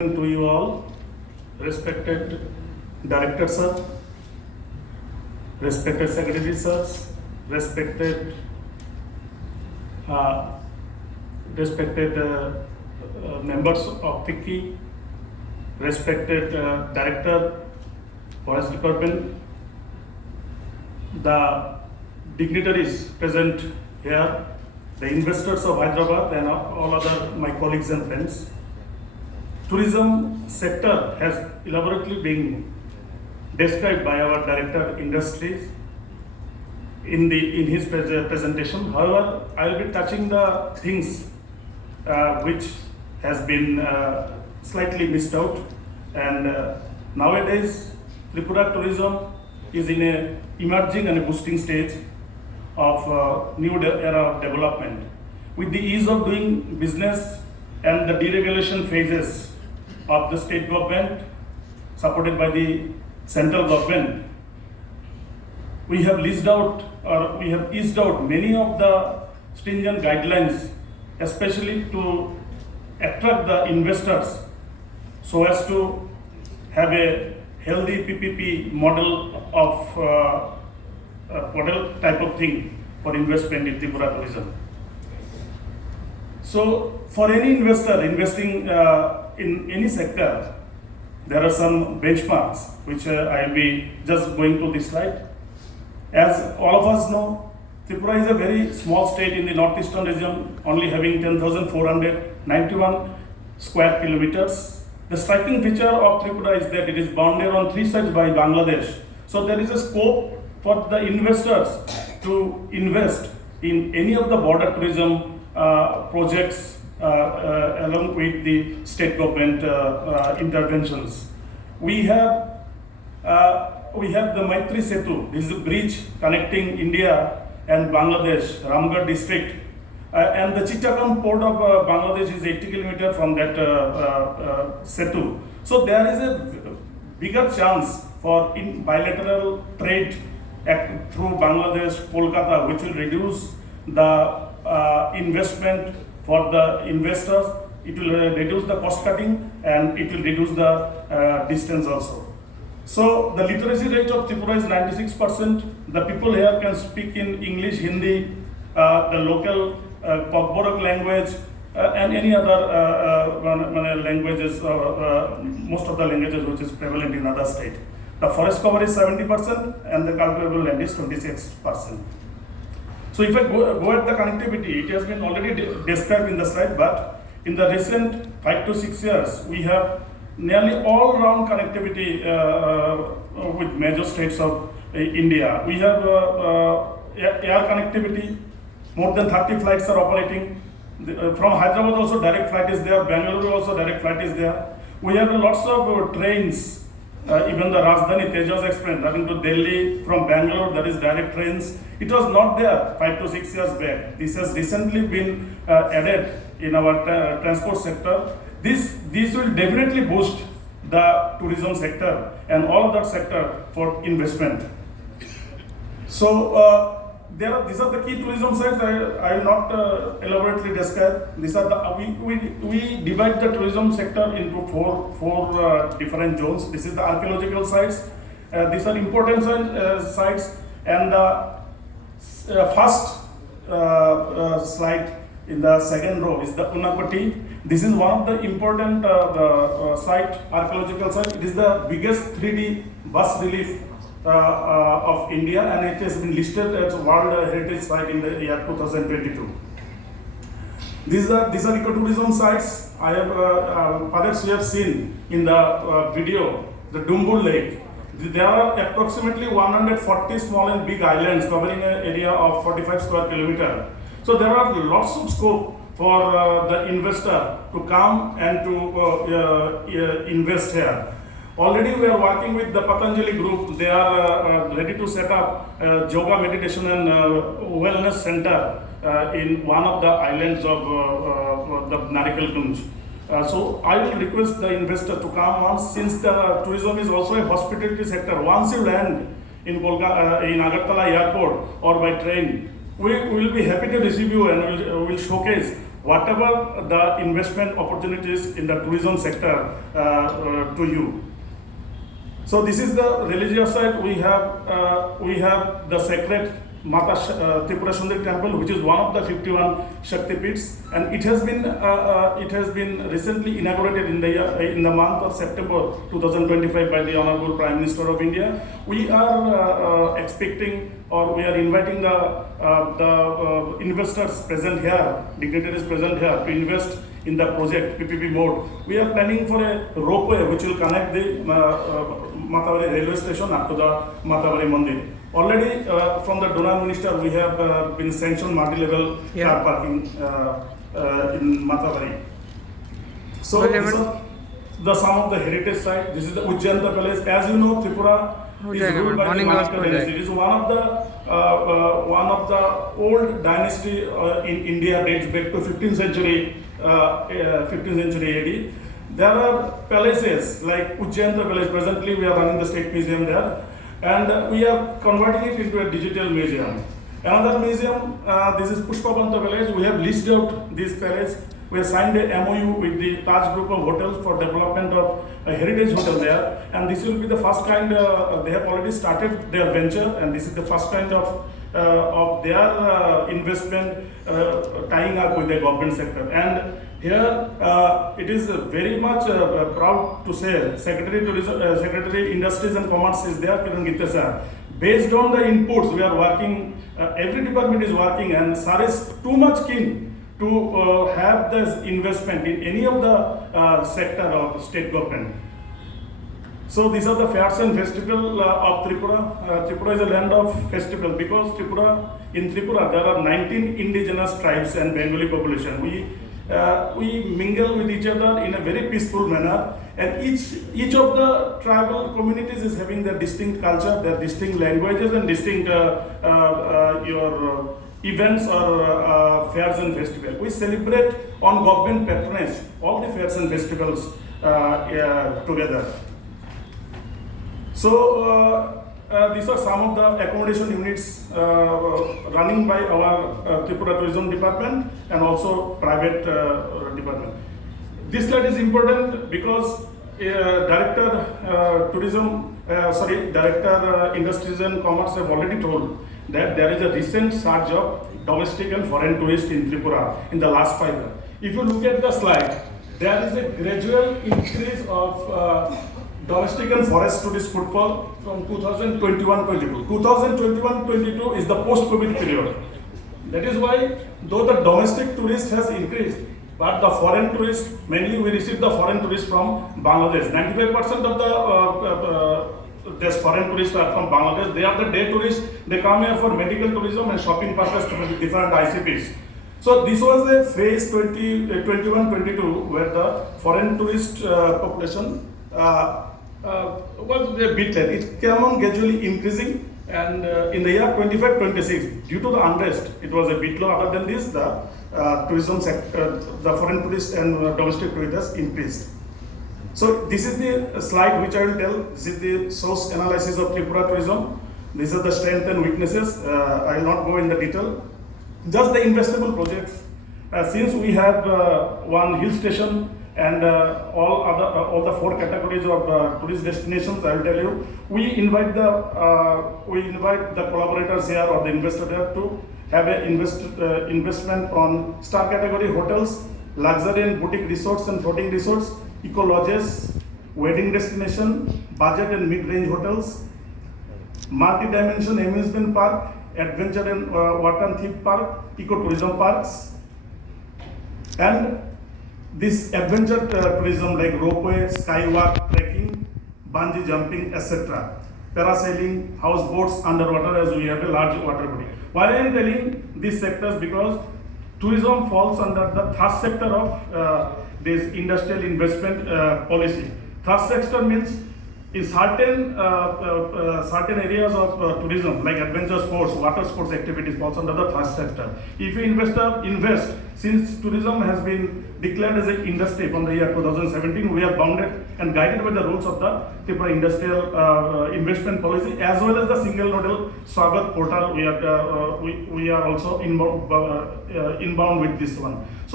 To you all, respected director sir, respected secretary sirs, respected uh, members of FICCI, respected director, forest department, the dignitaries present here, the investors of Hyderabad and all other my colleagues and friends. Tourism sector has elaborately been described by our director industries in his presentation. However, I will be touching the things which has been slightly missed out. And nowadays, Tripura tourism is in a emerging and a boosting stage of new era of development. With the ease of doing business and the deregulation phases of the state government supported by the central government, we have eased out many of the stringent guidelines, especially to attract the investors so as to have a healthy PPP model of model type of thing for investment in Tripura tourism. So for any investor investing in any sector, there are some benchmarks which I will be just going to this slide. As all of us know, Tripura is a very small state in the northeastern region, only having 10,491 square kilometers. The striking feature of Tripura is that it is bounded on three sides by Bangladesh. So there is a scope for the investors to invest in any of the border tourism projects along with the state government interventions. We have the Maitri Setu. This is a bridge connecting India and Bangladesh, Ramgarh district. And the Chittagong port of Bangladesh is 80 kilometers from that Setu. So there is a bigger chance for bilateral trade through Bangladesh, Kolkata, which will reduce the investment for the investors. It will reduce the cost cutting and it will reduce the distance also. So the literacy rate of Tripura is 96%. The people here can speak in English, Hindi, the local Kokborok language, and any other languages, most of the languages which is prevalent in other state. The forest cover is 70% and the cultivable land is 26%. So if I go at the connectivity, it has been already described in the slide, but in the recent 5 to 6 years, we have nearly all-round connectivity with major states of India. We have air connectivity, more than 30 flights are operating. From Hyderabad also direct flight is there, Bangalore also direct flight is there. We have lots of trains, even the Rajdhani Tejas Express running to Delhi from Bangalore, that is direct trains. It was not there 5 to 6 years back. This has recently been added in our transport sector. This will definitely boost the tourism sector and all that sector for investment. So these are the key tourism sites. I will not elaborately describe. These are the we divide the tourism sector into four different zones. This is the archaeological sites. These are important sites, and the first slide in the second row is the Unapati. This is one of the important archaeological site. It is the biggest 3D bas relief of India, and it has been listed as World Heritage Site in the year 2022. These are ecotourism sites. I have perhaps you have seen in the video the Dumbul Lake. There are approximately 140 small and big islands covering an area of 45 square kilometers. So there are lots of scope for the investor to come and to invest here. Already we are working with the Patanjali group. They are ready to set up a yoga meditation and wellness center in one of the islands of the Narikal Kunj. So I will request the investor to come once, since the tourism is also a hospitality sector. Once you land in Agartala airport or by train, we will be happy to receive you and we will showcase whatever the investment opportunities in the tourism sector to you. So this is the religious side. We have the sacred Mata Tripura Sundari temple, which is one of the 51 Shakti Pits, and it has been recently inaugurated in the month of September 2025 by the Honorable Prime Minister of India. We are expecting, or we are inviting the investors present here, dignitaries present here, to invest in the project PPP mode. We are planning for a ropeway which will connect the Matavari railway station up to the Matavari Mandir. Already from the donor minister we have been sanctioned multi-level car parking in Matavari. So these are the some of the heritage site. This is the Ujjanta Palace. As you know, Tripura is ruled by the Maratha dynasty. It is one of the old dynasty in India, dates back to 15th century AD. There are palaces like Ujjanta Palace. Presently, we are running the State Museum there, and we are converting it into a digital museum. Another museum, this is Pushpavanta Palace. We have leased out this palace. We have signed a MOU with the Taj Group of Hotels for development of a heritage hotel there, and this will be the first kind. They have already started their venture, and this is the first kind of their investment tying up with the government sector. And here it is very much proud to say Secretary Industries and Commerce is there, Kiran Gitya sir. Based on the inputs, we are working. Every department is working, and sir is too much keen to have this investment in any of the sector of state government. So these are the fairs and festival of Tripura. Tripura is a land of festival because in Tripura there are 19 indigenous tribes and Bengali population. We mingle with each other in a very peaceful manner, and each of the tribal communities is having their distinct culture, their distinct languages, and distinct events or fairs and festivals. We celebrate on government patronage all the fairs and festivals together. So these are some of the accommodation units running by our Tripura Tourism Department and also private department. This slide is important because Director Industries and Commerce have already told that there is a recent surge of domestic and foreign tourists in Tripura in the last 5 years. If you look at the slide, there is a gradual increase of domestic and forest tourist footfall from 2021-22. 2021-22 is the post-COVID period. That is why, though the domestic tourist has increased, but the foreign tourists, mainly we receive the foreign tourists from Bangladesh. 95% of the these foreign tourists are from Bangladesh. They are the day tourists. They come here for medical tourism and shopping purpose to different ICPs. So this was a phase 21-22 where the foreign tourist population was a bit less. It came on gradually increasing, and in the year 25-26, due to the unrest, it was a bit low. Other than this, the tourism sector, the foreign tourists and domestic tourists increased. So this is the slide which I will tell. This is the source analysis of Tripura tourism. These are the strengths and weaknesses. I will not go in the detail. Just the investable projects. Since we have one hill station and all the 4 categories of tourist destinations, I will tell you, we invite the collaborators here or the investor there to have an investment on star category hotels, luxury and boutique resorts and floating resorts, eco lodges, wedding destination, budget and mid-range hotels, multi-dimension amusement park, adventure and water and theme park, eco-tourism parks, and this adventure tourism like ropeway, skywalk, trekking, bungee jumping, etc. Parasailing, houseboats underwater, as we have a large water body. Why I am telling these sectors? Because tourism falls under the third sector of this industrial investment policy. Third sector means in certain areas of tourism like adventure sports, water sports activities falls under the third sector. If an investor invest, since tourism has been declared as an industry from the year 2017, we are bounded and guided by the rules of the Tripura industrial investment policy as well as the single nodal Swagat portal. We are also inbound with this one. So